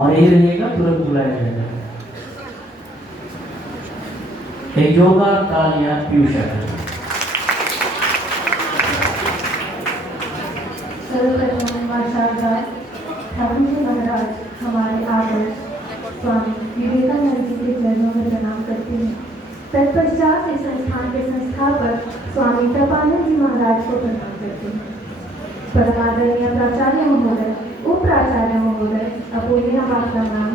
और यही रहेगा, तुरंत बुलाया जाएगा। एक जोरदार तालियां पीयूषा है। ठाकुर जी महाराज हमारे आदर्श स्वामी विवेकानंद जी के चरणों में प्रणाम करते हैं। तत्पश्चात इस संस्थान के संस्थापक स्वामी कृपानंद जी महाराज को प्रणाम करते हैं। परमादरणीय प्राचार्य महोदय, उप प्राचार्य महोदय, अपूर्णिया माता नाम,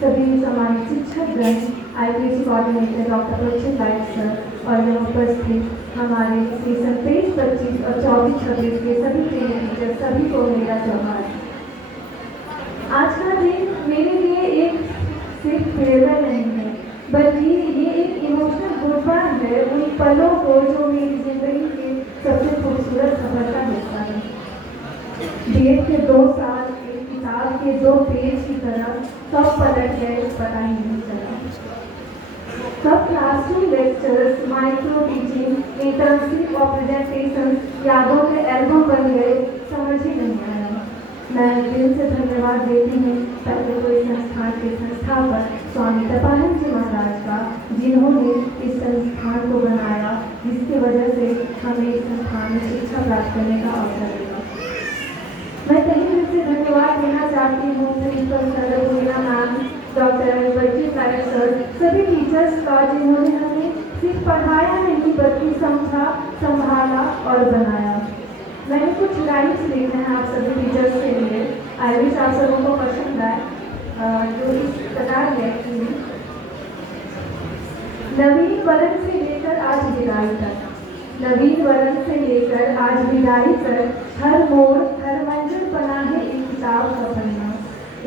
सभी सम्मानित शिक्षकगण, IPC coordinator doctor Parikshit like sir और यहाँ उपस्थित हमारे सेशन 23, 25 और 24, 26 के सभी ट्रेनिंग टीचर, सभी को मेरा जोहार। आज का दिन मेरे लिए एक सिर्फ फेयरवेल नहीं है, बल्कि ये एक इमोशनल गुड बाय है उन पलों को जो मेरी जिंदगी के सबसे खूबसूरत सफर का हिस्सा है। बीएड के 2 साल एक किताब के 2 पेज की तरह कब पलट गए पता ही नहीं चला। सब classroom lectures, micro teaching, internship और प्रेजेंटेशन यादों के एल्बम बन गए, समझ ही नहीं आया। मैं दिल से धन्यवाद देती हूँ पहले तो इस संस्थान के संस्थापक स्वामी कृपानंद जी महाराज का, जिन्होंने इस संस्थान को बनाया, जिसकी वजह से हमें इस संस्थान में शिक्षा प्राप्त करने का अवसर मिला। मैं तहे दिल से धन्यवाद देना चाहती हूँ principal sir, Purnia ma'am, doctor Parikshit like sir, सभी टीचर्स का, जिन्होंने हमें सिर्फ पढ़ाया नहीं बल्कि समझा, संभाला और बनाया। मैंने कुछ लाइन्स लिखे हैं आप सभी टीचर्स के लिए, आई विश आप सबों को पसंद आए, जो इस प्रकार है कि नवीन वलन से लेकर आज विदाई तक, नवीन वलन से लेकर आज विदाई तक, हर मोड़ हर मंजिल बना है एक किताब का पन्ना।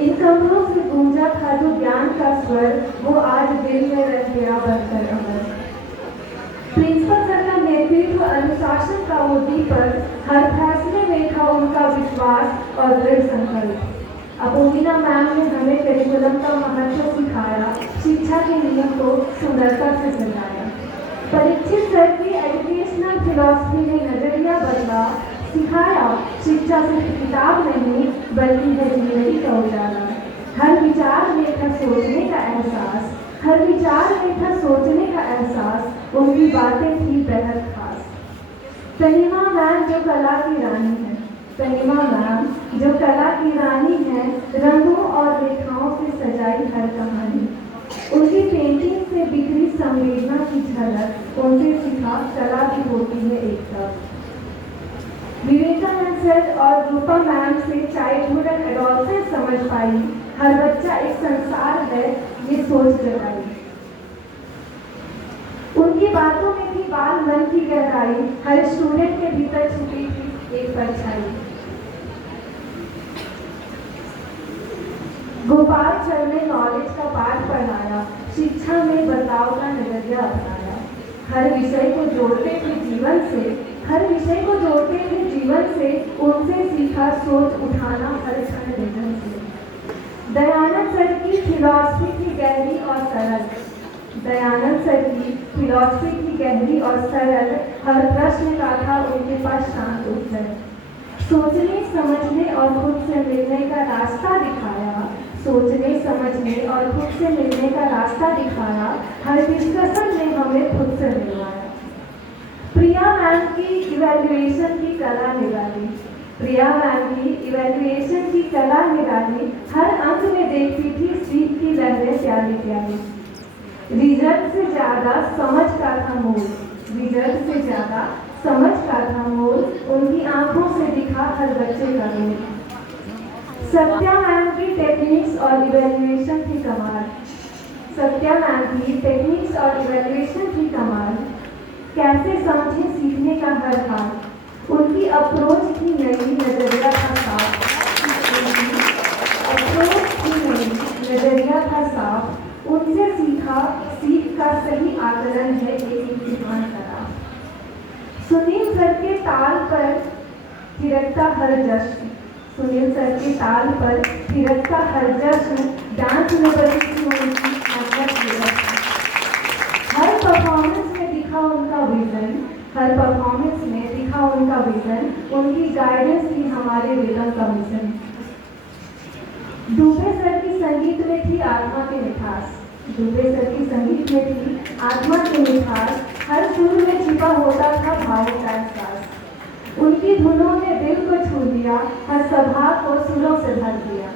इन कमरों से गूंजा था जो ज्ञान का स्वर, वो आज दिल में रह गया बनकर अमर। प्रिंसिपल सर का नेतृत्व, अनुशासन का वो दीपक, हर फैसले में था उनका विश्वास और दृढ़ संकल्प। अपूर्णिया मैम ने हमें करिकुलम का महत्व सिखाया, शिक्षा के नियम को सुंदरता से सजाया। परीक्षित सर की एजुकेशनल फिलॉसफी ने नजरिया बदला, सिखाया शिक्षा सिर्फ किताब नहीं बल्कि है जिंदगी का उजाला। हर विचार में था सोचने का एहसास, हर विचार में था सोचने का एहसास, उनकी बातें थी बेहद खास। तनीमा मैम जो कला की रानी है, तनीमा मैम जो कला की रानी है, रंगों और रेखाओं से सजाई हर कहानी। उनकी पेंटिंग से बिखरी संवेदना की झलक, उनसे सीखा कला की होती है एकता। विवेकानंद सर और रूपा मैम से चाइल्डहुड एंड एडोलसेंस समझ पाई, हर बच्चा एक संसार है ये सोच जगाई। उनकी बातों में थी बाल मन की गहराई, हर स्टूडेंट के भीतर छुपी थी एक परछाई। गोपाल सर ने नॉलेज का पाठ पढ़ाया, शिक्षा में बदलाव का नजरिया अपनाया। हर विषय को जोड़ते थे जीवन से, हर विषय को जोड़ते थे जीवन से, उनसे सीखा सोच उठाना हर क्षण विजन से। दयानंद सर की फिलॉसफी थी गहरी और सरल, दयानंद सर की फिलॉसफी थी गहरी और सरल, हर प्रश्न का था उनके पास शांत उत्तर। सोचने समझने और खुद से मिलने का रास्ता दिखाया, सोचने समझने और खुद से मिलने का रास्ता दिखाया, हर डिस्कशन में हमें खुद से मिलवाया। प्रिया मैम की इवैल्यूएशन की कला निराली, प्रिया मैम की इवैल्यूएशन की कला निराली, हर अंक में देखती थी सीख की लहरें प्यारी प्यारी। रिजल्ट से ज्यादा समझ का था मोल, रिजल्ट से ज्यादा समझ का था मोल, उनकी आंखों से दिखा हर बच्चे का रोल। सत्या मैम की टेक्निक्स और इवैल्यूएशन थी कमाल, सत्या मैम की टेक्निक्स और इवैल्यूएशन थी कमाल। कैसे समझे सीखने का हर हाल, उनकी अप्रोच थी नई, नजरिया था साफ, अप्रोच थी नई, नजरिया था साफ। उनसे सीखा सीख का सही आकलन है एक इम्तिहान करा। सुनील सर के ताल पर थिरकता हर जश्न, सुनील सर के ताल पर थिरकता हर जश्न, डांस में बनी थी उनकी हर परफॉर्मेंस में दिखा उनका विजन, हर परफॉर्मेंस में दिखा उनका विजन, उनकी गाइडेंस थी हमारे वेदन का मिशन। दुबे सर की संगीत में थी आत्मा की मिठास, दुबे सर की संगीत में थी आत्मा की मिठास, हर सुर में छिपा होता था भावों का एहसास। उनकी धुनों ने दिल को छू लिया, हर सभा को सुरों से भर दिया।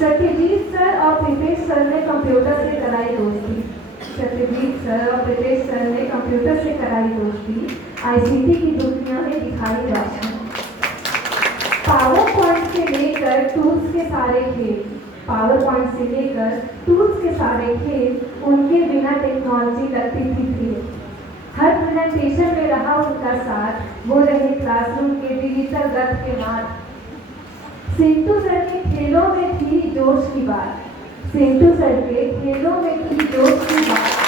सत्यजीत सर और प्रीतेश सर ने कंप्यूटर से कराई दोस्ती, सत्यजीत सर और प्रीतेश सर ने कंप्यूटर से कराई दोस्ती, आईसीटी की दुनिया में दिखाई रोशनी। पावर पॉइंट से लेकर टूल्स के सारे खेल, पावर पॉइंट से लेकर टूल्स के सारे खेल, उनके बिना टेक्नोलॉजी लगती थी फेल। हर प्रेजेंटेशन में रहा उनका साथ, वो रहे क्लासरूम के डिजिटल रथ के मार्ग। सिंटू सर के खेलों में थी जोश की बात, सिंटू सर के खेलों में थी जोश की बात।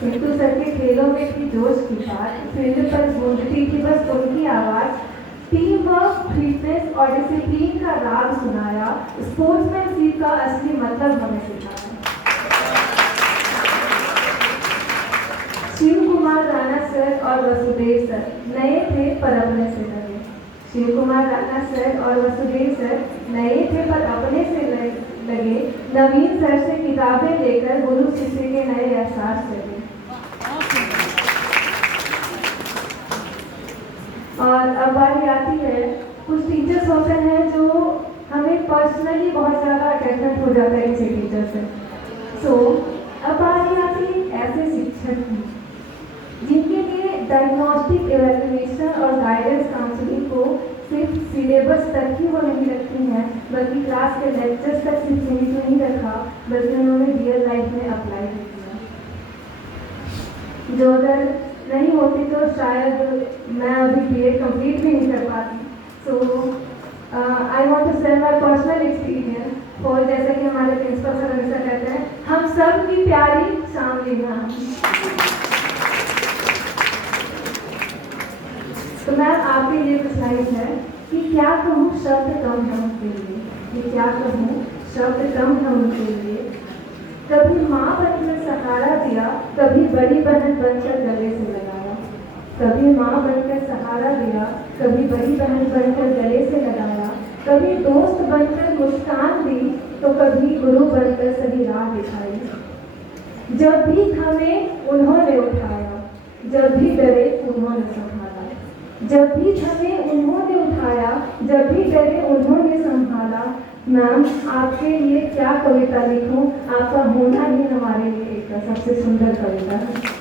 सिंटू सर के खेलों में थी जोश की बात, फील्ड पर गूंजती थी बस उनकी आवाज। टीम वर्क, फिटनेस और डिसिप्लिन का राग सुनाया, स्पोर्ट्समैनशिप का असली मतलब हमें सिखाया। शिव कुमार राणा सर और वसुदेव सर नए थे पर अपने से लगे, शिव कुमार राणा सर और वसुदेव सर नए थे पर अपने से लगे। नवीन सर से किताबें लेकर गुरु शिष्य के नए एहसास लगे। और अब बारी आती है, कुछ टीचर्स होते हैं जो हमें पर्सनली बहुत ज़्यादा अटैचमेंट हो जाता है किसी टीचर से। सो अब बारी आती है ऐसे शिक्षक की जिनके लिए डायग्नोस्टिक इवैल्यूएशन और गाइडेंस काउंसलिंग को सिर्फ सिलेबस तक ही वो नहीं रखती हैं, बल्कि क्लास के लेक्चर्स तक सिर्फ सीमित नहीं रखा, बल्कि उन्होंने रियल लाइफ में अप्लाई किया, जो अगर नहीं होती तो शायद मैं अभी बीएड कंप्लीट भी नहीं कर पाती। So I want to share my personal experience. और जैसे कि हमारे प्रिंसिपल सर हमेशा कहते हैं, हम सब की प्यारी शामली मैम। तो मैम आपके लिए कुछ लाइन है कि क्या कहूँ शब्द कम है उनके लिए, कि क्या कहूँ शब्द कम है उनके लिए। कभी माँ बनकर सहारा दिया, कभी बड़ी बहन बनकर गले से लगाया, कभी माँ बनकर सहारा दिया, कभी बड़ी बहन बनकर गले से लगाया, कभी दोस्त बनकर मुस्कान दी, तो कभी गुरु बनकर सही राह दिखाई। जब भी थमे उन्होंने उठाया, जब भी डरे उन्होंने संभाला, जब भी थमे उन्होंने उठाया, जब भी डरे उन्होंने संभाला। मैम आपके लिए क्या कविता लिखूं, आपका होना ही हमारे लिए एक सबसे सुंदर कविता है।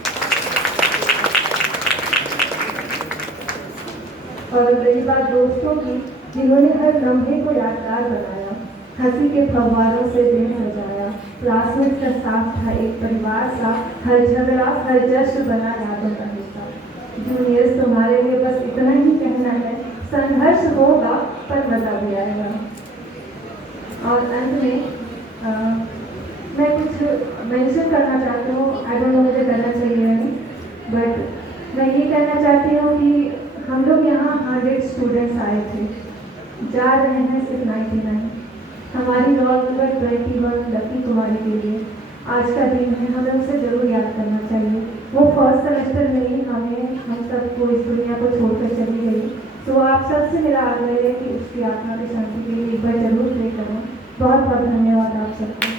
और रही बात दोस्तों की, जिन्होंने हर लम्हे को यादगार बनाया, हंसी के फव्वारों से दिन सजाया, क्लासमेट का साथ था एक परिवार सा, हर झगड़ा हर जश्न बना यादों का हिस्सा। जूनियर्स तुम्हारे लिए बस इतना ही कहना है, संघर्ष होगा पर मजा भी आएगा। और अंत में मैं कुछ मेंशन करना चाहती हूँ, आई डोंट नो मुझे करना चाहिए नहीं, बट मैं ये कहना चाहती हूँ कि हम लोग यहाँ 100 स्टूडेंट्स आए थे, जा रहे हैं सिर्फ 99। हमारी रोल नंबर 21 लकी कुमारी के लिए आज का दिन है, हमें उसे जरूर याद करना चाहिए। वो फर्स्ट सेमेस्टर में ही हम सबको इस दुनिया को छोड़कर चली गई। तो आप सबसे मेरा आग्रह है कि उसकी आत्मा की शांति के लिए एक बार जरूर प्रे करें। बहुत बहुत धन्यवाद आप सबको।